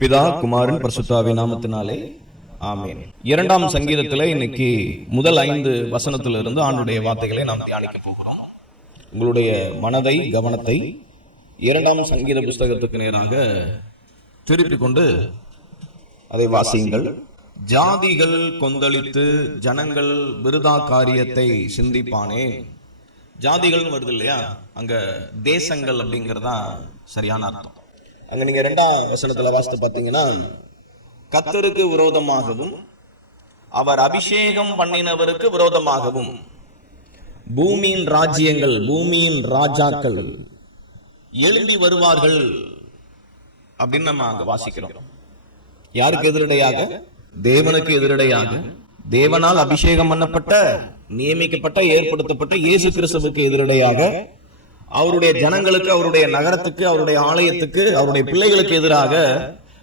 பிதா குமாரன் பரிசுத்தாவி நாமத்தினாலே. ஆமென். இரண்டாம் சங்கீதத்தில் இன்னைக்கு முதல் ஐந்து வசனத்திலிருந்து ஆண்டுடைய வார்த்தைகளை நாம் தியானிக்க போகிறோம். உங்களுடைய மனதை கவனத்தை இரண்டாம் சங்கீத புஸ்தகத்துக்கு நேராக திருப்பிக் கொண்டு அதை வாசியுங்கள். ஜாதிகள் கொந்தளித்து ஜனங்கள் விருதா காரியத்தை சிந்திப்பானே. ஜாதிகள்னு வருது இல்லையா? அங்க தேசங்கள் அப்படிங்கறதா சரியான அர்த்தம். அங்க நீங்க ரெண்டாம் வசனத்துல வாசித்து பாத்தீங்கன்னா கத்தருக்கு விரோதமாகவும் அவர் அபிஷேகம் பண்ணினவருக்கு விரோதமாகவும் பூமியின் ராஜ்யங்கள் பூமியின் ராஜாக்கள் எழும்பி வருவார்கள் அப்படின்னு நம்ம அங்க வாசிக்கிறோம். யாருக்கு எதிரடையாக? தேவனுக்கு எதிரடையாக. தேவனால் அபிஷேகம் பண்ணப்பட்ட நியமிக்கப்பட்ட ஏற்படுத்தப்பட்ட இயேசு கிறிஸ்துவுக்கு எதிரடையாக அவருடைய ஜனங்களுக்கு அவருடைய நகரத்துக்கு அவருடைய ஆலயத்துக்கு அவருடைய பிள்ளைகளுக்கு எதிராக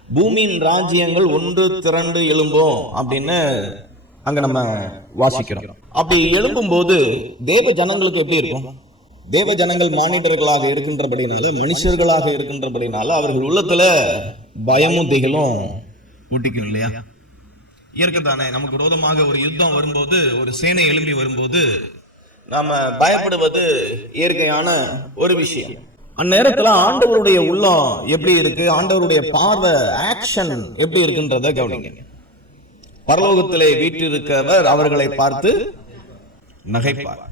பூமியின் ராஜ்யங்கள் ஒன்று திரண்டு எழும்போம் அப்படின்னு அங்க நம்ம வாசிக்கிறோம். அப்படி எழும்பும் போது தேவ ஜனங்களுக்கு எப்படி இருக்கும்? தேவ ஜனங்கள் மானிடர்களாக இருக்கின்றபடினால மனுஷர்களாக இருக்கின்றபடினால அவர்கள் உள்ளத்துல பயமும் திகிலும் ஊட்டிக்கும் இல்லையா? இயற்கை தானே நமக்கு விரோதமாக ஒரு யுத்தம் வரும்போது ஒரு சேனை எழும்பி வரும்போது நாம பயப்படுவது இயற்கையான ஒரு விஷயம். அந்நேரத்துல ஆண்டவருடைய உள்ளம் எப்படி இருக்கு? ஆண்டவருடைய பார்வை ஆக்ஷன் எப்படி இருக்குன்றத கவனிங்க. பரலோகத்திலே வீற்றிருக்கிறவர் அவர்களை பார்த்து நகைப்பார்.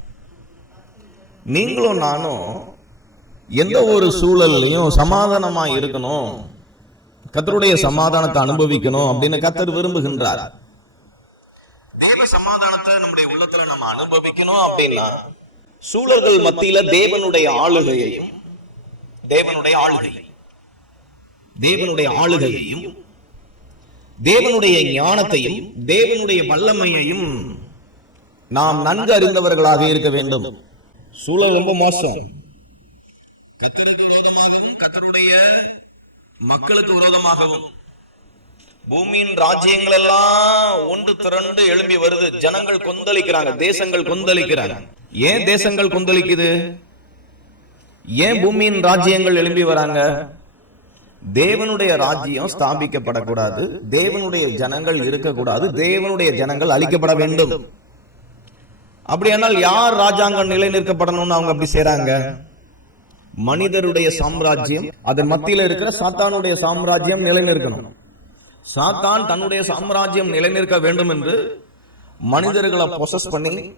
நீங்களும் நானும் எந்த ஒரு சூழல்லையும் சமாதானமா இருக்கணும். கத்தருடைய சமாதானத்தை அனுபவிக்கணும் அப்படின்னு கத்தர் விரும்புகின்றார். தேவ சமாதானத்தை நம்முடைய உள்ளத்துல நம்ம அனுபவிக்கணும் அப்படின்னா சூழல்கள் மத்தியில தேவனுடைய ஆளுகையையும் தேவனுடைய ஆளுகை தேவனுடைய ஆளுகையையும் தேவனுடைய ஞானத்தையும் தேவனுடைய வல்லமையையும் நாம் நன்கு அறிந்தவர்களாக இருக்க வேண்டும். சூழல் ரொம்ப மோசம். கத்தருக்கு விரோதமாகவும் கத்தருடைய மக்களுக்கு விரோதமாகவும் பூமியின் ராஜ்யங்கள் எல்லாம் ஒன்று திரண்டு எழும்பி வருது. ஜனங்கள் கொந்தளிக்கிறாங்க தேசங்கள் கொந்தளிக்கிறாங்க. ஏன் தேசங்கள் கொந்தளிக்குது? ஏன் பூமியின் ராஜ்யங்கள் எழும்பி வராங்க? தேவனுடைய ராஜ்யம் ஸ்தாபிக்கப்படக்கூடாது. தேவனுடைய ஜனங்கள் இருக்கக்கூடாது. தேவனுடைய ஜனங்கள் அழிக்கப்பட வேண்டும். அப்படியானால் யார் ராஜாங்கம் நிலை நிற்கப்படணும்னு அவங்க அப்படி செய்றாங்க? மனிதருடைய சாம்ராஜ்யம் அதன் மத்தியில் இருக்கிற சாத்தானுடைய சாம்ராஜ்யம் நிலைநிற்கணும் சாத்தான் தன்னுடைய சாம்ராஜ்யம் நிலைநிற்க வேண்டும் என்று மனிதர்களை ப்ரொசஸ் பண்ணி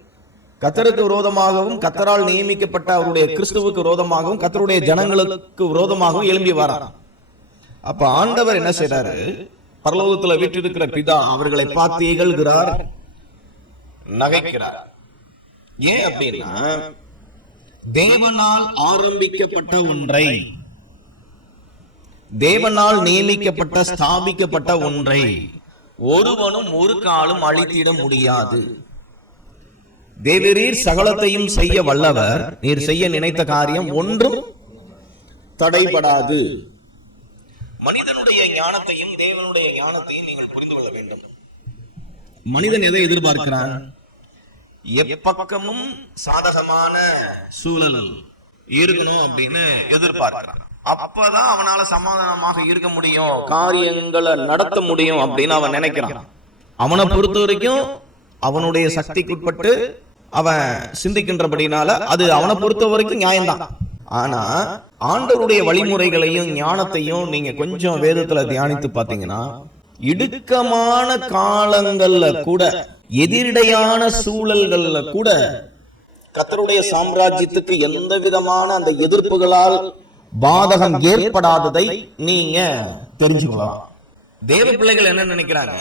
கத்தருக்கு விரோதமாகவும் கத்தரால் நியமிக்கப்பட்ட அவருடைய கிறிஸ்துவுக்கு விரோதமாகவும் கத்தருடைய ஜனங்களுக்கு விரோதமாகவும் எழும்பி வரார் அப்ப ஆண்டவர் என்ன செய்றாரு? பரலோகத்துல வீற்றிருக்கிற பிதா அவர்களை பார்த்து இகழ்கிறார் நகைக்கிறார். ஏன் அப்படின்னா தேவனால் ஆரம்பிக்கப்பட்ட ஒன்றை தேவனால் நியமிக்கப்பட்ட ஸ்தாபிக்கப்பட்ட ஒன்றை ஒருவனும் ஒரு காலும் அழித்திட முடியாது. தேவரீர் சகலத்தையும் செய்ய வல்லவர். நீர் செய்ய நினைத்த காரியம் ஒன்றும் தடைபடாது. மனிதனுடைய ஞானத்தையும் தேவனுடைய ஞானத்தையும் நீங்கள் புரிந்து கொள்ள வேண்டும். மனிதன் எதை எதிர்பார்க்கிறான்? எப்பக்கமும் சாதகமான சூழல் இருக்கணும் அப்படின்னு எதிர்பார்க்கிறான். அப்பதான் அவனால சமாதானமாக இருக்க முடியும். காரியங்களை நடத்த முடியும் அப்படின்னு அவன் நினைக்கிறான். அவனை பொறுத்த வரைக்கும் அவனுடைய சக்திக்குட்பட்டு அவன் சிந்திக்கின்றபடினால அது அவனை பொறுத்த வரைக்கும் நியாயம்தான். ஆனா ஆண்டவருடைய வழிமுறைகளையும் ஞானத்தையும் நீங்க கொஞ்சம் வேதத்துல தியானித்து பாத்தீங்கன்னா இடுக்கமான காலங்கள்ல கூட எதிரடையான சூழல்கள்ல கூட கத்தருடைய சாம்ராஜ்யத்துக்கு எந்த விதமான அந்த எதிர்ப்புகளால் பாதகம் ஏற்படாததை நீங்க தெரிஞ்சுக்கலாம். தேவ பிள்ளைகள் என்ன நினைக்கிறாங்க?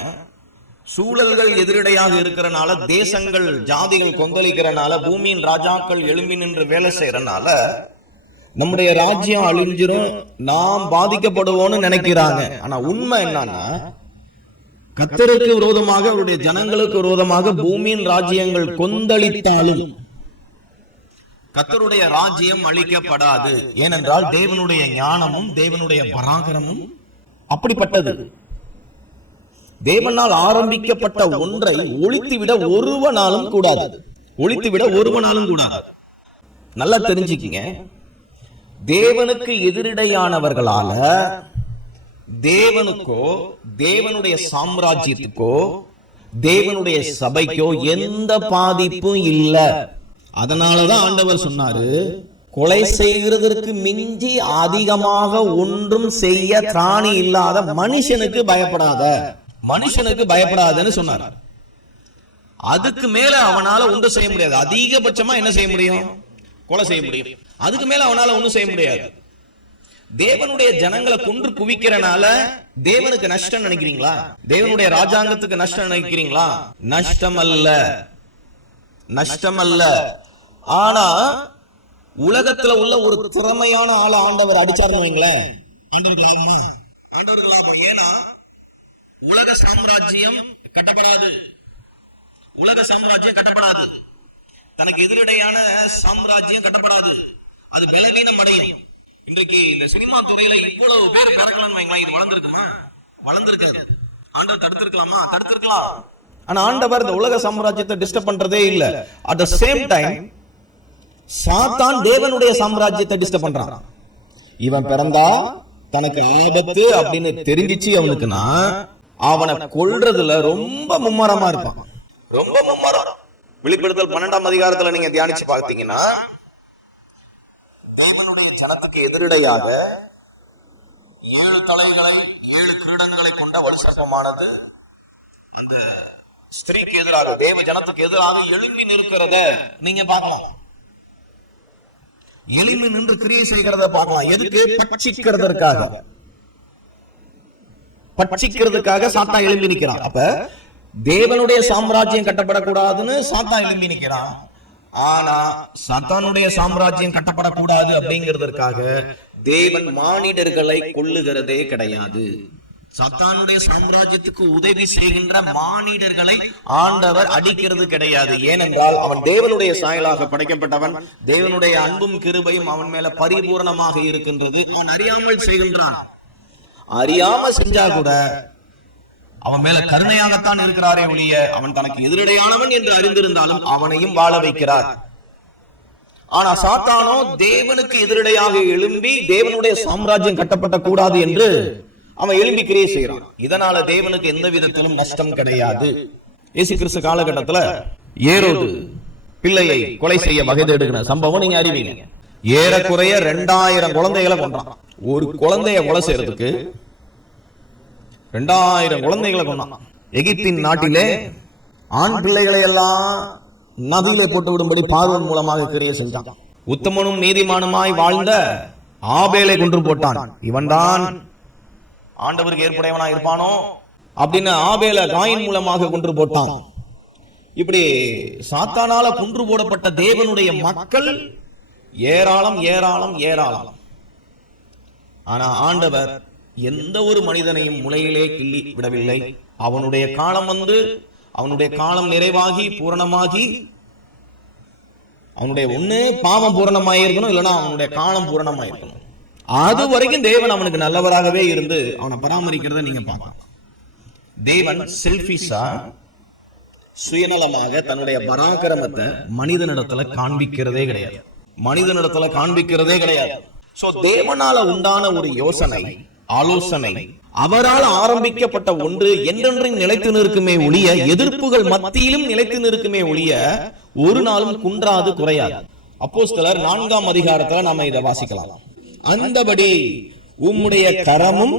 சூழல்கள் எதிரடையாக இருக்கிறனால தேசங்கள் ஜாதிகள் கொந்தளிக்கிறனால பூமியின் ராஜாக்கள் எழும்பி நின்று வேலை செய்யறனால நம்முடைய ராஜ்யம் அழிஞ்சிரும் நாம் பாதிக்கப்படுவோம்னு நினைக்கிறாங்க. ஆனா உண்மை என்னன்னா கத்தருக்கு விரோதமாக அவருடைய ஜனங்களுக்கு விரோதமாக பூமியின் ராஜ்யங்கள் கொந்தளித்தாலும் கத்தருடைய ராஜ்யம் அழிக்கப்படாது. ஏனென்றால் தேவனுடைய ஞானமும் தேவனுடைய பராக்கிரமும் அப்படிப்பட்டது. தேவனால் ஆரம்பிக்கப்பட்ட ஒன்றை ஒழித்துவிட ஒருவனாலும் கூடாது. ஒழித்துவிட ஒருவனாலும் கூடாது. நல்லா தெரிஞ்சுக்கிங்க. தேவனுக்கு எதிரடையானவர்களால தேவனுக்கோ தேவனுடைய சாம்ராஜ்யத்துக்கோ தேவனுடைய சபைக்கோ எந்த பாதிப்பும் இல்லை. அதனாலதான் ஆண்டவர் சொன்னாரு கொலை செய்கிறதற்கு மிஞ்சி அதிகமாக ஒன்றும் செய்ய திராணி இல்லாத மனுஷனுக்கு பயப்படாத மனுஷனுக்கு பயப்படாதன்னு சொன்னார். அதுக்கு மேல அவனால ஒன்றும் செய்ய முடியாது. அதிகபட்சமா என்ன செய்ய முடியும்? கொலை செய்ய முடியும். அதுக்கு மேல அவனால ஒன்றும் செய்ய முடியாது. தேவனுடைய ஜனங்களை கொன்று குவிக்கிறனால தேவனுக்கு நஷ்டம் நினைக்கிறீங்களா? தேவனுடைய ராஜாங்கத்துக்கு நஷ்டம் நினைக்கிறீங்களா? நஷ்டம் அல்ல நஷ்டம் அல்ல ஆனா உலகத்துல உள்ள ஒரு திறமையான ஆளை ஆண்டவர் அடிச்சாருன்னு வைங்களேன். ஆண்டவருக்கு லாபமா ஆண்டவருக்கு லாபம். ஏன்னா உலக சாம்ராஜ்யம் கட்டப்படாது. உலக சாம்ராஜ்யம் கட்டப்படாது. தனக்கு எதிரடையான சாம்ராஜ்யம் கட்டப்படாது. அது பலவீனம் அடையும். இன்றைக்கு இந்த சினிமா துறையில இவ்வளவு பேர் பிறக்கலன்னு வைங்களா இது வளர்ந்துருக்குமா? வளர்ந்துருக்காது. ஆண்டவர் தடுத்திருக்கலாமா? தடுத்திருக்கலாம். ஆனா ஆண்டவர் இந்த உலக சாம்ராஜ்யத்தை டிஸ்டர்ப் பண்றதே இல்ல. அட் த சேம் டைம் சாத்தான் தேவனுடைய சாம்ராஜ்யத்தை டிஸ்டர்ப் பண்றான். இவன் பிறந்தா தனக்கு ஆபத்து அப்படின்னு தெரிஞ்சிச்சு அவனுக்குன்னா அவனை கொல்றதுல ரொம்ப மும்மரமா இருப்பான். ரொம்ப மும்மரம் வெளிப்படுத்தல் பன்னெண்டாம் அதிகாரத்துல நீங்க தியானிச்சு பார்த்தீங்கன்னா தேவனுடைய ஜனத்துக்கு எதிரடையாக ஏழு தலைகளை ஏழு கிரீடங்களை கொண்ட வலுசர்ப்பமானது அந்த ஸ்திரீக்கு எதிராக தேவ ஜனத்துக்கு எதிராக எழும்பி நிற்கிறத நீங்க பார்க்கலாம். எழும்பி நின்று கிரியை செய்கிறத பார்க்கலாம். எதுக்கு? பட்சிக்கிறதற்காக. பட்சிக்கிறதுக்காக சாத்தா எழும்பி நிக்கிறான். அப்ப தேவனுடைய சாம்ராஜ்யம் கட்டப்படக்கூடாதுன்னு சாத்தா எழும்பி நிக்கிறான். ஆனா சாத்தானுடைய சாம்ராஜ்யம் கட்டப்படக்கூடாது அப்படிங்கிறதற்காக தேவன் மானிடர்களை கொல்லுகிறதே கிடையாது. சாத்தானுடைய சாம்ராஜ்யத்துக்கு உதவி செய்கின்ற மானிடர்களை ஆண்டவர் அடிக்கிறது கிடையாது. ஏனென்றால் அவன் தேவனுடைய சாயலாக படைக்கப்பட்டவன் தேவனுடைய அன்பும் கிருபையும் அவன் மேல பரிபூரணமாக இருக்கின்றது. அவன் அறியாமல் செய்கின்றான். அறியாம செஞ்சா கூட அவன் மேல கருணையாகத்தான் இருக்கிறாரே ஒழிய அவன் தனக்கு எதிரடையானவன் என்று அறிந்திருந்தாலும் அவனையும் வாழ வைக்கிறார். ஆனா சாத்தானோ தேவனுக்கு எதிரடையாக எழும்பி தேவனுடைய சாம்ராஜ்யம் கட்டப்பட்ட கூடாது என்று அவன் எழும்பி கிரியை செய்யறான் இதனால தேவனுக்கு எந்த விதத்திலும் நஷ்டம் கிடையாது. இயேசு கிறிஸ்து காலகட்டத்துல ஏரோது பிள்ளையை கொலை செய்ய வகை தேடுகிற சம்பவம் நீங்க அறிவீங்க. ஏறக்குறைய ரெண்டாயிரம் குழந்தைகளை கொன்றான். ஒரு குழந்தைய கொலை செய்யறதுக்கு ரெண்டாயிரம் குழந்தைகளை கொண்டான் எகிப்தின் நாட்டிலே ஆண் பிள்ளைகளை எல்லாம் நதியிலே போட்டு விடும்படி பார்வன் மூலமாக கிரிய செஞ்சான். உத்தமனும் நீதிமானுமாய் வாழ்ந்த ஆபேலை கொன்று போட்டான். இவன்தான் ஆண்டவருக்கு ஏற்புடையவனா இருப்பானோ? அப்படின்னு ஆபேல காயின் மூலமாக கொன்று போட்டான். இப்படி சாத்தானால கொன்று போடப்பட்ட தேவனுடைய மக்கள் ஏராளம் ஏராளம் ஏராளம். ஆனா ஆண்டவர் எந்த ஒரு மனிதனையும் முளையிலே கிள்ளி விடவில்லை. அவனுடைய காலம் வந்து அவனுடைய காலம் நிறைவாகி பூரணமாகி அவனுடைய ஒண்ணு பாவம் பூரணமாயிருக்கணும் இல்லைன்னா அவனுடைய காலம் பூரணமாயிருக்கணும். அது வரைக்கும் தேவன் அவனுக்கு நல்லவராகவே இருந்து அவனை பராமரிக்கிறத நீங்க பார்க்கலாம். தேவன் செல்பிஷா சுயநலமாக தன்னுடைய பராக்கிரமத்தை மனிதனிடத்துல காண்பிக்கிறதே கிடையாது. மனிதனிடத்துல காண்பிக்கிறதே கிடையாது. சோ தேவனால உண்டான ஒரு யோசனை ஆலோசனை அவரால் ஆரம்பிக்கப்பட்ட ஒன்று என்றென்றும் நிலைத்து நிற்குமே ஒழிய எதிர்ப்புகள் மத்தியிலும் நிலைத்து நிற்குமே ஒழிய ஒரு நாளும் குன்றாது குறையாது. அப்போஸ்தலர் நான்காம் அதிகாரத்துல நாம இதை வாசிக்கலாம். அந்தபடி உம்முடைய கரமும்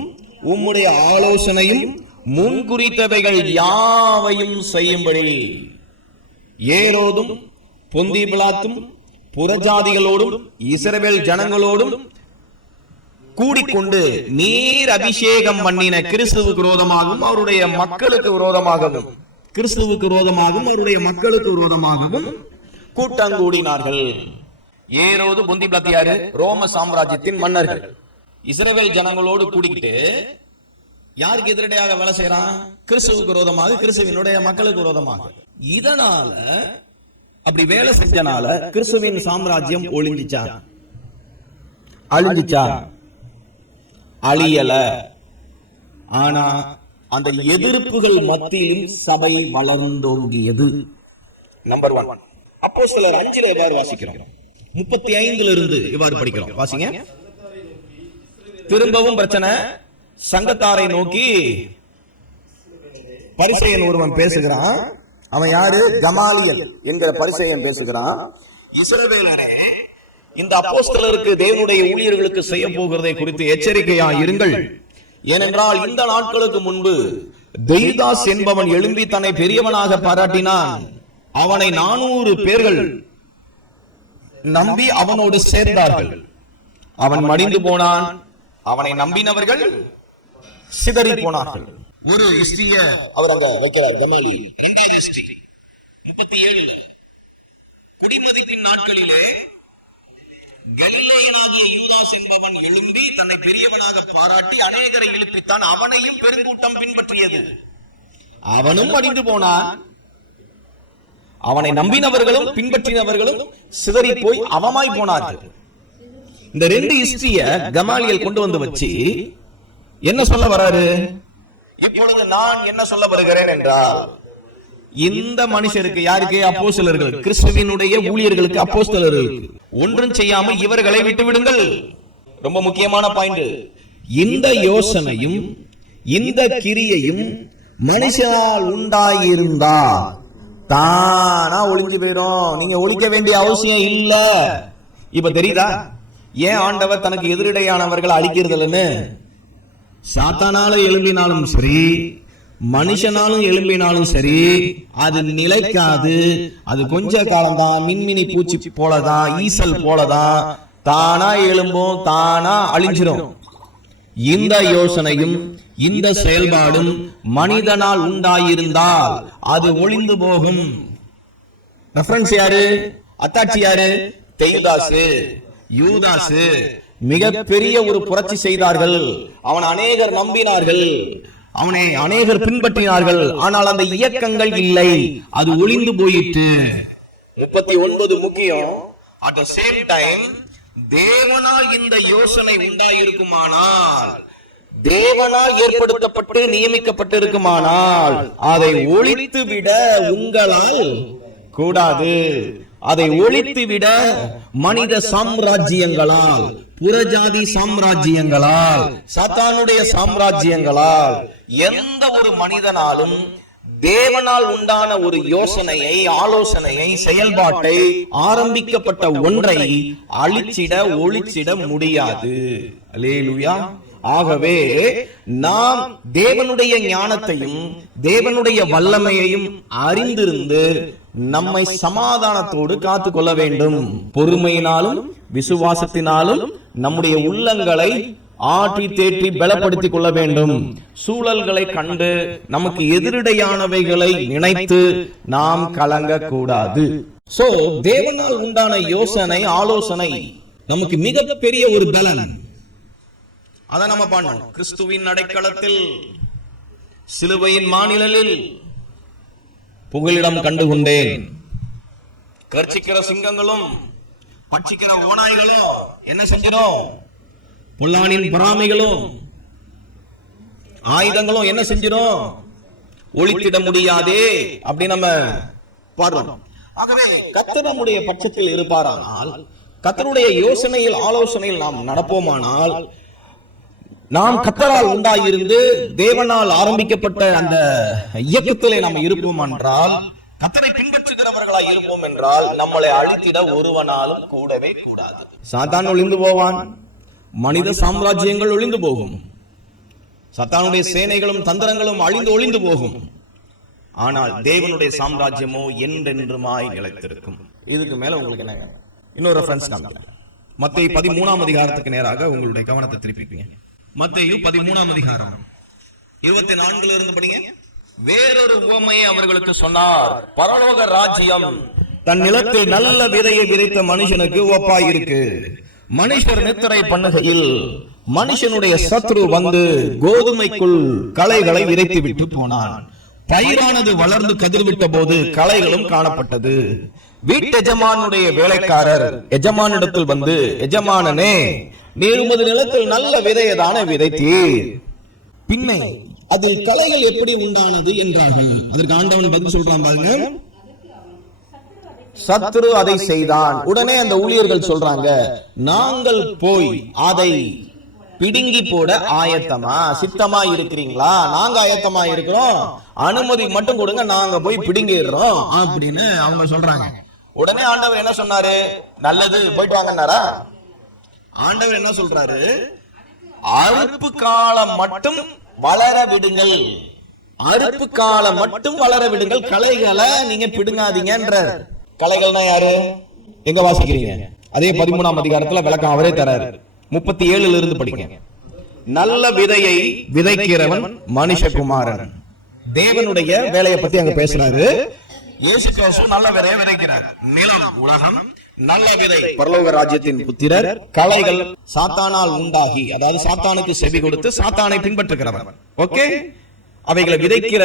உம்முடைய ஆலோசனையும் முன்குறித்தவைகள் யாவையும் செய்யும்படி. ஏரோதும் பொந்தி பிலாத்தும் புறஜாதிகளோடும் இசரவேல் ஜனங்களோடும் கூடிக்கொண்டு நீர் அபிஷேகம் பண்ணின கிறிஸ்துவுக்கு விரோதமாகவும் அவருடைய மக்களுக்கு விரோதமாகவும் கிறிஸ்துவுக்கு விரோதமாகவும் அவருடைய மக்களுக்கு விரோதமாகவும் கூட்டங்கூடினார்கள். ஏரோது புந்தி பிளத்தியாரு ரோம சாம்ராஜ்யத்தின் மன்னர்கள். இஸ்ரேல் ஜனங்களோடு கூடிக்கிட்டு யாருக்கு எதிரடையாக வேலை செய்யறான்? கிறிஸ்துவுக்கு விரோதமாக கிறிஸ்துவினுடைய மக்களுக்கு விரோதமாக. இதனால அப்படி வேலை செஞ்சனால கிறிஸ்துவின் சாம்ராஜ்யம் ஒளிஞ்சிச்சா அழிஞ்சிச்சா? அழியல. ஆனா அந்த எதிர்ப்புகள் மத்தியிலும் சபை வளர்ந்தோங்கியது. நம்பர் ஒன் அப்போ சிலர் அஞ்சுல எவ்வாறு வாசிக்கிறோம். முப்பத்தி ஐந்துல இருந்து இவ்வாறு படிக்கிறோம். வாசிங்க. திரும்பவும் பிரச்சனை. சங்கத்தாரை நோக்கி பரிசெயன் ஒருவன் பேசுகிறான். அவன் யாரு? கமாலியல் என்கிற பரிசெயன் பேசுகிறான். இஸ்ரவேலரே இந்த அப்போஸ்தலருக்கு தேவனுடைய ஊழியர்களுக்கு செய்ய போகிறதை குறித்து எச்சரிக்கையா இருங்கள். ஏனென்றால் இந்த நாட்களுக்கு முன்பு தெய்தாஸ் என்பவன் எழும்பி தன்னை பெரியவனாக பாராட்டினான். அவனை நானூறு பேர்கள் நம்பி அவனோடு சேர்ந்தார்கள். அவன் மடிந்து போனான். அவனை நம்பினவர்கள் சிதறி போனார்கள். ஒரு ஹிஸ்டரிய அவர் அங்க வைக்கிறார் கமாலி. இரண்டாவது முப்பத்தி ஏழுல குடிமதிப்பின் நாட்களிலே கலிலேயனாகிய யூதாஸ் என்பவன் எழும்பி தன்னை பெரியவனாக பாராட்டி அநேகரை எழுப்பித்தான் அவனையும் பெருங்கூட்டம் பின்பற்றியது. அவனும் அடிந்து போனான். அவனை நம்பினவர்களும் பின்பற்றினவர்களும் சிதறி போய் அவமாய் போனார்கள். இந்த ரெண்டு ஹிஸ்டரிய கமாலியல் கொண்டு வந்து வச்சு என்ன சொல்ல வராரு? இப்பொழுது நான் என்ன சொல்ல வருகிறேன் என்றால் இந்த மனுஷருக்கு யாருக்கு? சிலர்கள் கிறிஸ்துவினுடைய ஊழியர்களுக்கு அப்போ சிலர்களுக்கு ஒன்றும் செய்யாம இவர்களை விட்டு விடுங்கள். ரொம்ப முக்கியமான பாயிண்ட். இந்த யோசனையும் இந்த கிரியையும் மனுஷனால் உண்டாயிருந்தால் தானா ஒளிஞ்சு போயிடும் நீங்க ஒழிக்க வேண்டிய அவசியம் இல்ல. இப்ப தெரியுதா? ஏன் ஆண்டவர் தனக்கு எதிரிடையானவர்கள் அழிக்கிறதுலன்னு சாத்தானால எழும்பினாலும் சரி மனுஷனாலும் எழும்பினாலும் சரி அது நிலைக்காது. அது கொஞ்ச காலம்தான். மின்மினி பூச்சி போலதான் ஈசல் போலதான் தானா எழும்பும் தானா அழிஞ்சிரும். இந்த யோசனையும் இந்த செயல்பாடும் மனிதனால் உண்டாயிருந்தால் அது ஒளிந்து போகும். ரெஃபரன்ஸ் யாரு? அத்தாட்சி யாரு? தெய்தாசு யூதாசு. மிகப்பெரிய ஒரு புரட்சி செய்தார்கள். அவன் அநேகர் நம்பினார்கள். அவனை அநேகர் பின்பற்றினார்கள். ஆனால் அந்த இயக்கங்கள் இல்லை. அது ஒளிந்து போயிற்று. முப்பத்தி ஒன்பது முக்கியம். அட் த சேம் டைம் தேவனால் இந்த யோசனை உண்டாயிருக்குமானால் தேவனால் ஏற்படுத்தப்பட்டு நியமிக்கப்பட்டிருக்குமானால் அதை ஒழித்து விட உங்களால் கூடாது. அதை ஒழித்து விட மனித சாம்ராஜ்யங்களால் புறஜாதி சாம்ராஜ்யங்களால் சாத்தானுடைய சாம்ராஜ்யங்களால் எந்த ஒரு மனிதனாலும் தேவனால் உண்டான ஒரு யோசனையை ஆலோசனையை செயல்பாட்டை ஆரம்பிக்கப்பட்ட ஒன்றை அழிச்சிட ஒழிச்சிட முடியாது. அலேலுயா ஆகவே நாம் தேவனுடைய ஞானத்தையும் தேவனுடைய வல்லமையையும் அறிந்திருந்து நம்மை சமாதானத்தோடு காத்து கொள்ள வேண்டும். பொறுமையினாலும் விசுவாசத்தினாலும் நம்முடைய உள்ளங்களை ஆற்றி தேற்றி பலப்படுத்திக் கொள்ள வேண்டும். சூழல்களை கண்டு நமக்கு எதிரிடையானவைகளை நினைத்து நாம் கலங்க கூடாது சோ தேவனால் உண்டான யோசனை ஆலோசனை நமக்கு மிகப்பெரிய ஒரு பலன். அதை நம்ம பண்ணோம் கிறிஸ்துவின் அடைக்கலத்தில் சிலுவையின் மாநிலில் புகலிடம் கண்டு கொண்டேன் கர்ச்சிக்கிற சிங்கங்களும் பட்சிக்கிற ஓநாய்களும் என்ன செஞ்சிடும் பொல்லானின் பொறாமைகளும் ஆயுதங்களும் என்ன செஞ்சிடும் ஒழித்திட முடியாதே அப்படி நம்ம பாடுறோம். ஆகவே கத்தர் நம்முடைய பட்சத்தில் இருப்பாரானால் கத்தருடைய யோசனையில் ஆலோசனையில் நாம் நடப்போமானால் நாம் கத்தரால் உண்டாயிருந்து தேவனால் ஆரம்பிக்கப்பட்ட அந்த இயக்கத்திலே நாம் இருப்போம் என்றால் கத்தரை பின்பற்றுகிறவர்களாய் இருப்போம் என்றால் நம்மளை அழித்திட ஒருவனாலும் கூடவே கூடாது. சாத்தான் ஒளிந்து போவான் மனித சாம்ராஜ்யங்கள் ஒளிந்து போகும். சத்தானுடைய சேனைகளும் தந்திரங்களும் அழிந்து ஒளிந்து போகும். ஆனால் தேவனுடைய சாம்ராஜ்யமோ என்றென்றுமாய் நிலைத்திருக்கும். இதுக்கு மேல உங்களுக்கு என்ன? இன்னொரு ரெஃபரன்ஸ் மத்திய பதிமூணாம் அதிகாரத்துக்கு நேராக உங்களுடைய கவனத்தை திருப்பிப்பீங்க. மத்தேயு பதிமூணாம் அதிகாரம். இருபத்தி நான்குல இருந்து படிங்க. வேறொரு உவமையை அவர்களுக்கு சொன்னார். பரலோக ராஜ்யம் தன் நிலத்தில் நல்ல விதையை விதைத்த மனுஷனுக்கு ஒப்பாயிருக்கு. மனுஷர் நித்திரை பண்ணுகையில் மனுஷனுடைய சத்ரு வந்து கோதுமைக்குள் களைகளை விதைத்து விட்டு போனான். பயிரானது வளர்ந்து கதிர்விட்ட போது களைகளும் காணப்பட்டது. வீட்டெஜமானுடைய வேலைக்காரர் எஜமானிடத்தில் வந்து எஜமானனே நீர் உமது நிலத்தில் நல்ல விதையதான விதைத்தீர். பின்னை அதில் கலைகள் எப்படி உண்டானது என்றார்கள். அதற்கு ஆண்டவன் பதில் சொல்றான் பாருங்க. சத்ரு அதை செய்தான். உடனே அந்த ஊழியர்கள் சொல்றாங்க நாங்கள் போய் அதை பிடுங்கி போட ஆயத்தமா? சித்தமா இருக்கிறீங்களா? நாங்க ஆயத்தமா இருக்கிறோம். அனுமதி மட்டும் கொடுங்க நாங்க போய் பிடுங்கிடுறோம். அப்படின்னு அவங்க சொல்றாங்க. உடனே ஆண்டவர் என்ன சொன்னாரு? நல்லது போயிட்டு வாங்கன்னாரா? ஆண்டவர் என்ன சொல்றாரு? அறுப்பு காலம் மட்டும் வளர விடுங்கள். அறுப்பு காலம் மட்டும் வளர விடுங்கள். கலைகளை நீங்க பிடுங்காதீங்கன்ற கலைகள்னா யாரு? எங்க வாசிக்கிறீங்க? அதே பதிமூணாம் அதிகாரத்துல விளக்கம் அவரே தராரு. முப்பத்தி ஏழுல இருந்து படிங்க. நல்ல விதையை விதைக்கிறவன் மனுஷகுமாரன். தேவனுடைய வேலையை பத்தி அங்க பேசுறாரு. இயேசு கிறிஸ்து நல்ல விதையை விதைக்கிறார். நிலம் உலகம் நல்ல விதை. பரலோக ராஜ்யத்தின் புத்திரர் கலைகள் சாத்தானால் உண்டாகி அதாவது சாத்தானுக்கு செவி கொடுத்து சாத்தானை பின்பற்றுகிறவர் ஓகே? அவைகளை விதைக்கிற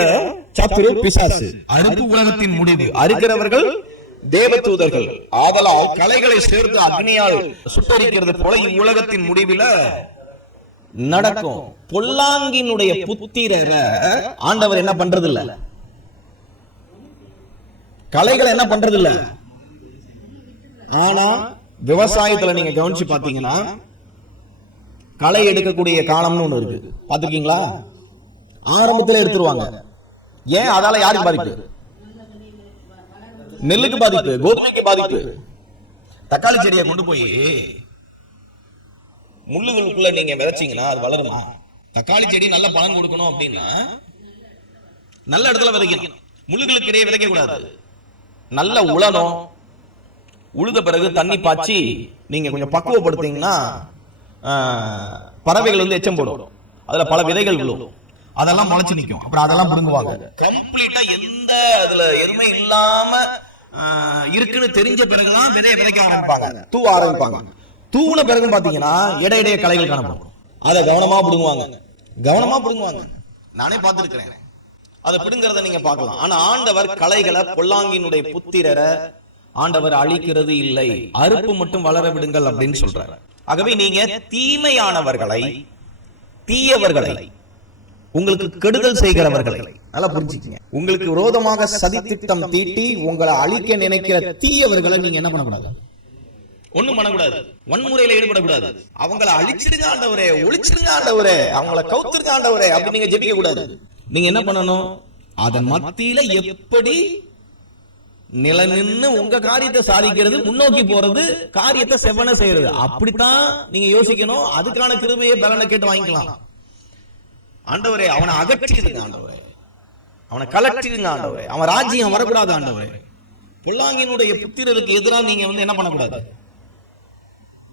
சத்துரு பிசாசு. அறுப்பு உலகத்தின் முடிவு. அறுக்கிறவர்கள் தேவதூதர்கள். ஆதலால் கலைகளை சேர்த்து அக்னியால் சுட்டரிக்கிறது போல இவ்வுலகத்தின் முடிவில நடக்கும். பொல்லாங்கினுடைய புத்திரரை. ஆண்டவர் என்ன பண்றது இல்ல கலைகளை என்ன பண்றது இல்ல ஆனா விவசாயத்துல நீங்க கவனிச்சு பாத்தீங்கன்னா களை எடுக்கக்கூடிய காலம்னு ஒண்ணு இருக்கு. பாத்திருக்கீங்களா? ஆரம்பத்துல எடுத்துருவாங்க. ஏன்? அதால யாருக்கு பாதிப்பு? நெல்லுக்கு பாதிப்பு கோதுமைக்கு பாதிப்பு. தக்காளி செடியை கொண்டு போய் முள்ளுகளுக்குள்ள நீங்க விதைச்சீங்கன்னா அது வளருமா? தக்காளி செடி நல்ல பலன் கொடுக்கணும் அப்படின்னா நல்ல இடத்துல விதைக்கணும். முள்ளுகளுக்கு இடையே விதைக்க கூடாது நல்ல உழணும் உழுத பிறகு தண்ணி பாய்ச்சி நீங்க கொஞ்சம் பக்குவப்படுத்தீங்கன்னா ஆஹ், பறவைகள் வந்து எச்சம் போடும். அதுல பல விதைகள் விழும். அதெல்லாம் முளைச்சு நிக்கும். அப்புறம் அதெல்லாம் புடுங்குவாங்க. கம்ப்ளீட்டா எந்த அதுல எதுவுமே இல்லாம இருக்குன்னு தெரிஞ்ச பிறகுதான் விதைய விதைக்க ஆரம்பிப்பாங்க. தூவ ஆரம்பிப்பாங்க. தூவுன பிறகு பாத்தீங்கன்னா இடையிடையே கலைகள் காணப்படும். அதை கவனமா பிடுங்குவாங்க. கவனமா பிடுங்குவாங்க. நானே பார்த்திருக்கிறேன். அதை பிடுங்கிறத நீங்க பார்க்கலாம். ஆனா ஆண்டவர் கலைகளை பொல்லாங்கினுடைய புத்திரரை ஆண்டவர் அழிக்கிறது இல்லை. அறுப்பு மட்டும் வளர விடுங்கள் அப்படின்னு சொல்றாரு. ஆகவே நீங்க தீமையானவர்களை தீயவர்களை உங்களுக்கு கெடுதல் செய்கிறவர்களை நல்லா புரிஞ்சுக்கங்க. உங்களுக்கு விரோதமாக சதி திட்டம் தீட்டி உங்களை அழிக்க நினைக்கிற தீயவர்களை நீங்க என்ன பண்ணக்கூடாது? ஒண்ணும் பண்ணக்கூடாது. வன்முறையில ஈடுபடக்கூடாது. அவங்கள அழிச்சிருங்க ஆண்டவரே ஒழிச்சிருங்க ஆண்டவரே அவங்கள கவுத்துருங்க ஆண்டவரே அப்படி நீங்க ஜெபிக்க கூடாது நீங்க என்ன பண்ணணும்? அதன் மத்தியில எப்படி நிலநின்னு உங்க காரியத்தை சாதிக்கிறது முன்னோக்கி போறது காரியத்தை செவன செய்யறது. அப்படித்தான் நீங்க யோசிக்கணும். அதுக்கான கிருமையை பலனை கேட்டு வாங்கிக்கலாம். ஆண்டவரே அவனை அகற்றிடுங்க ஆண்டவரே. அவனை கலட்டிடுங்க ஆண்டவரே. அவன் ராஜ்யம் வரக்கூடாது ஆண்டவரே. புல்லாங்கினுடைய புத்திரருக்கு எதிராக நீங்க வந்து என்ன பண்ணக்கூடாது?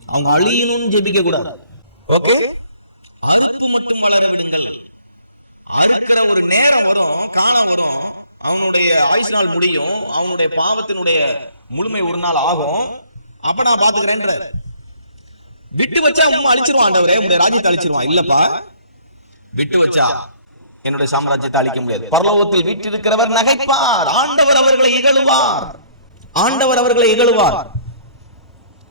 அவங்க அழியணும்னு ஜெபிக்க கூடாது ஓகே அறுக்கிற ஒரு நேரம் வரும் காலம் வரும் அவனுடைய ஆயுசு நாள் முடியும் அவனுடைய பாவத்தினுடைய முழுமை ஒரு நாள் ஆகும். அப்ப நான் பாத்துக்கிறேன்ற. விட்டு வச்சா உண்மை அழிச்சிருவான் ஆண்டவரே உங்களுடைய ராஜ்யத்தை அழிச்சிருவான். இல்லப்பா. விட்டு வச்சா என்னுடைய சாம்ராஜ்யத்தை அழிக்க முடியாது. பரலோகத்தில் வீட்டிருக்கிறவர் நகைப்பார். ஆண்டவர் அவர்களை இகழுவார். ஆண்டவர் அவர்களை இகழுவார்.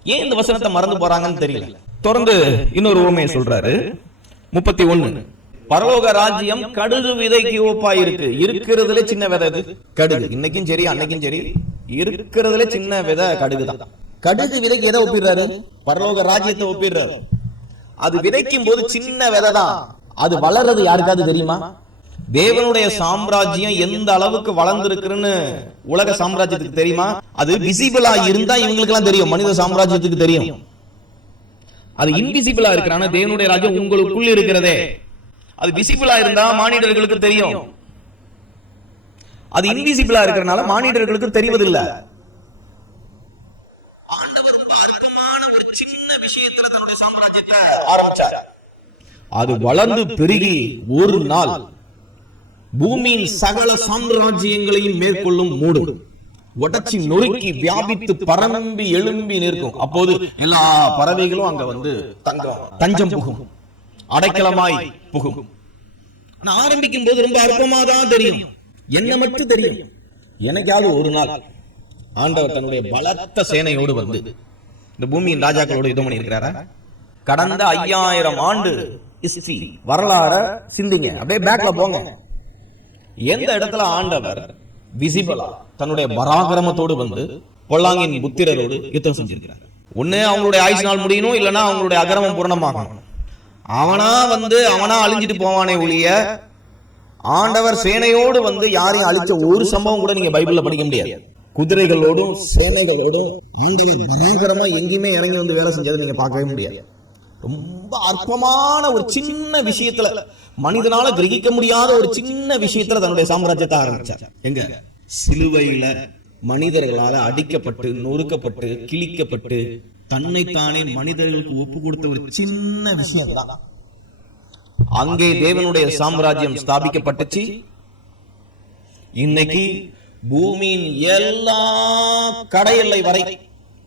ஏன் இந்த வசனத்தை மறந்து போறாங்கன்னு தெரியல. தொடர்ந்து இன்னொரு உண்மையை சொல்றாரு. முப்பத்தி ஒண்ணு பரலோக ராஜ்யம் கடுகு விதைக்கு ஒப்பா இருக்கு. இருக்கிறதுல சின்ன விதை இது கடுகு. இன்னைக்கும் சரி அன்னைக்கும் சரி. இருக்கிறதுல சின்ன விதை கடுகு தான். கடுகு விதைக்கு எதை ஒப்பிடுறாரு? பரலோக ராஜ்யத்தை ஒப்பிடுறாரு. அது விதைக்கும் போது சின்ன விதை தான். அது வளர்றது யாருக்காவது தெரியுமா? தேவனுடைய சாம்ராஜ்யம் எந்த அளவுக்கு வளர்ந்துருக்குன்னு உலக சாம்ராஜ்யத்துக்கு தெரியுமா? அது விசிபிளா இருந்தா இவங்களுக்கு எல்லாம் தெரியும். மனித சாம்ராஜ்யத்துக்கு தெரியும். அது இன்விசிபிளா இருக்கிறான தேவனுடைய ராஜ்யம் உங்களுக்குள் இருக்கிறதே. அது விசிபிளா இருந்தா மானிடர்களுக்கு தெரியும். அது இன்விசிபிளா இருக்கிறனால மானிடர்களுக்கு தெரிவதில்லை. அது வளர்ந்து பெருகி ஒரு நாள் பூமியின் சகல சாம்ராஜ்யங்களையும் மேற்கொள்ளும் மூடும். உடச்சி நொறுக்கி வியாபித்து பரம்பி எழும்பி நிற்கும். அப்போது எல்லா பறவைகளும் அங்க வந்து தங்கம். தஞ்சம் புகும். அடைக்கலமாய் புகும். ஆனா ஆரம்பிக்கும் போது ரொம்ப அற்பமா தான் தெரியும். என்ன மட்டும் தெரியும். எனக்காவது ஒரு நாள் ஆண்டவர் தன்னுடைய பலத்த சேனையோடு வந்து இந்த பூமியின் ராஜாக்களோடு யுத்தம் பண்ணி இருக்கிறாரா கடந்த ஐயாயிரம் ஆண்டு ஹிஸ்டரி வரலாற சிந்திங்க. அப்படியே பேக்ல போங்க. எந்த இடத்துல ஆண்டவர் விசிபிளா தன்னுடைய பராக்கிரமத்தோடு வந்து பொல்லாங்கின் புத்திரரோடு யுத்தம் செஞ்சிருக்கிறார்? ஒண்ணு அவங்களுடைய ஆயுசு நாள் முடியணும் இல்லைன்னா அவங்களுடைய அகரமம் பூரணமாகணும். அவனா வந்து அவனா அழிஞ்சிட்டு போவானே ஒழிய ஆண்டவர் சேனையோடு வந்து யாரையும் அழிச்ச ஒரு சம்பவம் கூட நீங்க பைபிள்ல படிக்க முடியாது. குதிரைகளோடும் சேனைகளோடும் ஆண்டவர் பயங்கரமா எங்கேயுமே இறங்கி வந்து வேலை செஞ்சதை நீங்க பார்க்கவே முடியாது. ரொம்ப அற்பமான ஒரு சின்ன விஷயத்துல மனிதனால கிரகிக்க முடியாத ஒரு சின்ன விஷயத்துல தன்னுடைய சாம்ராஜ்யத்தை ஆரம்பிச்சார். எங்க? சிலுவையில மனிதர்களால அடிக்கப்பட்டு நொறுக்கப்பட்டு கிழிக்கப்பட்டு தன்னைத்தானே மனிதர்களுக்கு ஒப்பு கொடுத்த ஒரு சின்ன விஷயம் தான் அங்கே தேவனுடைய சாம்ராஜ்யம் ஸ்தாபிக்கப்பட்டுச்சு. இன்னைக்கு பூமியின் எல்லா கடையெல்லை வரை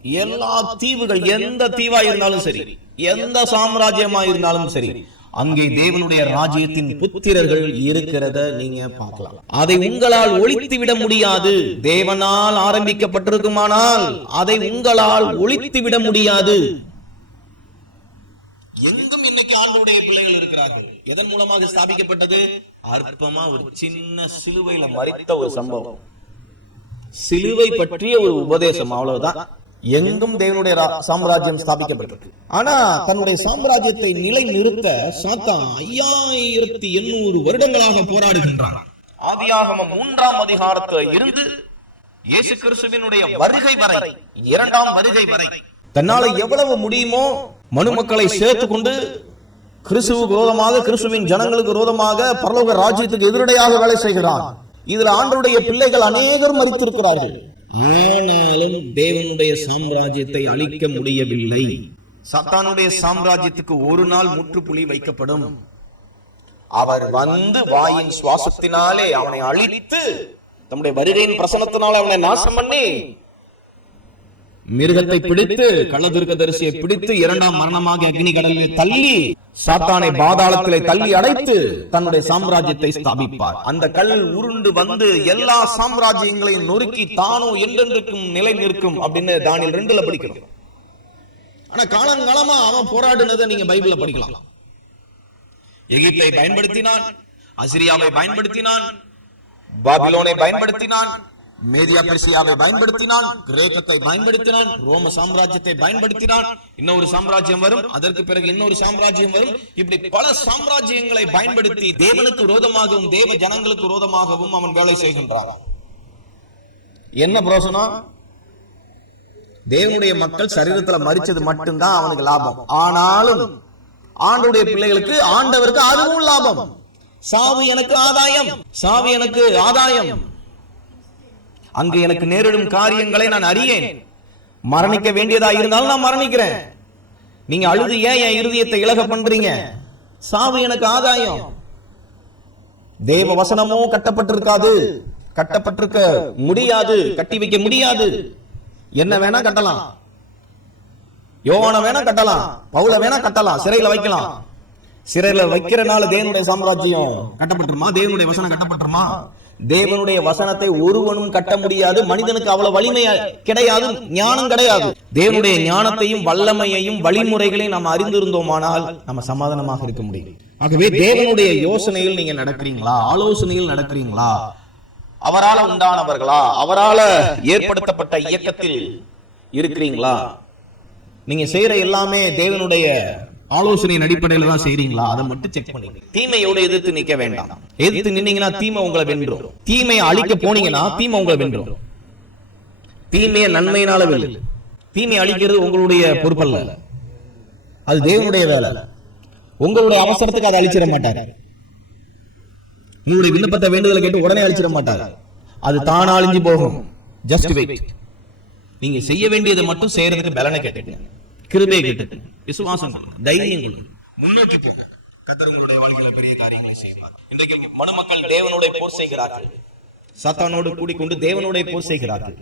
எல்லா தீவுகள் எந்த தீவா இருந்தாலும் சரி எந்த சாம்ராஜ்யமா இருந்தாலும் சரி அங்கே தேவனுடைய ராஜ்யத்தின் புத்திரர்கள் இருக்கிறத நீங்க பார்க்கலாம். அதை உங்களால் ஒழித்து விட முடியாது. தேவனால் ஆரம்பிக்கப்பட்டிருக்குமானால் அதை உங்களால் ஒழித்து விட முடியாது. எங்கும் இன்னைக்கு ஆண்டோடைய பிள்ளைகள் இருக்கிறார்கள். எதன் மூலமாக ஸ்தாபிக்கப்பட்டது? அற்பமா ஒரு சின்ன சிலுவையில மறித்த ஒரு சம்பவம். சிலுவை பற்றிய ஒரு உபதேசம். அவ்வளவுதான். எங்கும் தேவனுடைய சாம்ராஜ்யம் ஸ்தாபிக்கப்பட்டிருக்கு. ஆனா தன்னுடைய சாம்ராஜ்யத்தை நிலை நிறுத்த சாத்தான் ஐயாயிரத்தி எண்ணூறு வருடங்களாக போராடுகின்றான். ஆதியாகமம் மூன்றாம் அதிகாரத்துல இருந்து இயேசு கிறிஸ்துவினுடைய வருகை வரை இரண்டாம் வருகை வரை. தன்னால எவ்வளவு முடியுமோ மனுமக்களை சேர்த்து கொண்டு கிறிஸ்துவுக்கு விரோதமாக கிறிஸ்துவின் ஜனங்களுக்கு விரோதமாக பரலோக ராஜ்யத்துக்கு எதிரடையாக வேலை செய்கிறான். இதுல ஆண்டருடைய பிள்ளைகள் அநேகர் மறித்திருக்கிறார்கள் ஆனாலும் தேவனுடைய சாம்ராஜ்யத்தை அழிக்க முடியவில்லை. சத்தானுடைய சாம்ராஜ்யத்துக்கு ஒரு நாள் முற்றுப்புள்ளி வைக்கப்படும். அவர் வந்து வாயின் சுவாசத்தினாலே அவனை அழித்து தம்முடைய வருகையின் பிரசனத்தினாலே அவனை நாசம் பண்ணி மிருகத்தை பிடித்து கள்ளதுர்க்கதரிசியை பிடித்து இரண்டாம் மரணமாக அக்னி கடலில் தள்ளி சாத்தானை பாதாளத்திலே தள்ளி அடைத்து தன்னுடைய சாம்ராஜ்யத்தை ஸ்தாபிப்பார். அந்த கல் உருண்டு வந்து எல்லா சாம்ராஜ்யங்களையும் நொறுக்கி தானோ என்றென்றைக்கும் நிலை நிற்கும் அப்படின்னு தானியல் ரெண்டுல படிக்கிறோம். ஆனா காலங்காலமா அவன் போராடினதை நீங்க பைபிள்ல படிக்கலாம். எகிப்தை பயன்படுத்தினான் அசிரியாவை பயன்படுத்தினான் பாபிலோனை பயன்படுத்தினான் மேரியா பெர்சியாவை பயன்படுத்தினான் கிரேக்கத்தை பயன்படுத்தினான் ரோம சாம்ராஜ்யத்தை பயன்படுத்தினான். இன்னொரு சாம்ராஜ்யம் வரும் அதற்கு பிறகு இன்னொரு சாம்ராஜ்யம் வரும். இப்படி பல சாம்ராஜ்யங்களை பயன்படுத்தி தேவனுக்கு விரோதமாகவும் தேவ ஜனங்களுக்கு விரோதமாகவும் அவன் வேலை செய்கின்றான். என்ன பிரோசனம் தேவனுடைய மக்கள் சரீரத்துல மறிச்சது மட்டும்தான் அவனுக்கு லாபம். ஆனாலும் ஆண்டுடைய பிள்ளைகளுக்கு ஆண்டவருக்கு அதுவும் லாபம். சாவு எனக்கு ஆதாயம். சாவு எனக்கு ஆதாயம். அங்கு எனக்கு நேரிடும் காரியங்களை நான் அறியேன். மரணிக்க வேண்டியதா இருந்தாலும் நான் மரணிக்கிறேன். நீங்க அழுது ஏன் என் இருதயத்தை இலக பண்றீங்க? சாவு எனக்கு ஆதாயம். தேவ வசனமோ கட்டப்பட்டிருக்காது. கட்டப்பட்டிருக்க முடியாது. கட்டி வைக்க முடியாது. என்ன வேணா கட்டலாம். யோவான வேணா கட்டலாம். பவுல வேணா கட்டலாம். சிறையில வைக்கலாம். சிறையில வைக்கிறனால தேவனுடைய சாம்ராஜ்யம். கட்டப்பட்டுருமா தேவனுடைய வசனம் கட்டப்பட்டுருமா தேவனுடைய வசனத்தை ஒருவனும் கட்ட முடியாது மனிதனுக்கு அவ்வளவு வலிமை கிடையாது ஞானம் கிடையாது. தேவனுடைய ஞானத்தையும் வல்லமையையும் வழிமுறைகளையும் நாம் அறிந்திருந்தோமானால் நம்ம சமாதானமாக இருக்க முடியும். ஆகவே தேவனுடைய யோசனையில் நீங்க நடக்கிறீங்களா? ஆலோசனையில் நடக்கிறீங்களா? அவரால உண்டானவர்களா? அவரால ஏற்படுத்தப்பட்ட இயக்கத்தில் இருக்கிறீங்களா? நீங்க செய்யற எல்லாமே தேவனுடைய ஆலோசனையின் அடிப்படையில தான் செய்றீங்களா? அதை மட்டும் செக் பண்ணி தீமையோட எதிர்த்து நிக்க வேண்டாம். எதிர்த்து நின்னீங்கன்னா தீமை உங்களை வென்றும். தீமையை அழிக்க போனீங்கன்னா தீமை உங்களை வென்றும். தீமையை நன்மையினால வெல்லு. தீமை அழிக்கிறது உங்களுடைய பொறுப்பல்ல. அது தேவனுடைய வேலை. உங்களுடைய அவசரத்துக்கு அதை அழிச்சிட மாட்டாரு. உங்களுடைய விண்ணப்பத்தை வேண்டுதலை கேட்டு உடனே அழிச்சிட மாட்டாரு. அது தானா அழிஞ்சு போகும். ஜஸ்ட் வெயிட் நீங்க செய்ய வேண்டியதை மட்டும் செய்யறதுக்கு பலனை கேட்டுட்டு கிருபையை கேட்டுட்டு விசுவாசம் கொள்ளுங்க, தைரியம் கொள்ளுங்க. முன்னோக்கி போங்க வாழ்க்கையில் பெரிய காரியங்களை செய்வார். இன்றைக்கு மனுமக்கள் தேவனோட போர் செய்கிறார்கள். சாத்தானோடு கூடிக்கொண்டு தேவனோட போர் செய்கிறார்கள்.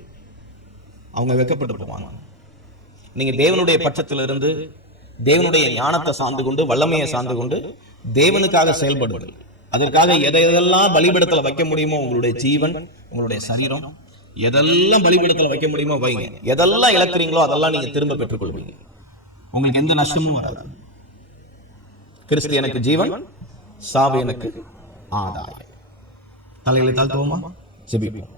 அவங்க வெக்கப்பட்டு போவாங்க. நீங்க தேவனுடைய பட்சத்துல இருந்து தேவனுடைய ஞானத்தை சார்ந்து கொண்டு வல்லமையை சார்ந்து கொண்டு தேவனுக்காக செயல்படுங்கள். அதற்காக எதை எதெல்லாம் பலிபீடத்துல வைக்க முடியுமோ உங்களுடைய ஜீவன் உங்களுடைய சரீரம் எதெல்லாம் பலிபீடத்துல வைக்க முடியுமோ வைங்க. எதெல்லாம் இழக்கிறீங்களோ அதெல்லாம் நீங்க திரும்ப பெற்றுக்கொள்வீங்க. உங்களுக்கு எந்த நஷ்டமும் வராது. கிறிஸ்து எனக்கு ஜீவன் சாவு எனக்கு ஆதாயம். தலைகளை தாழ்த்துவோமா? ஜெபிப்போம்.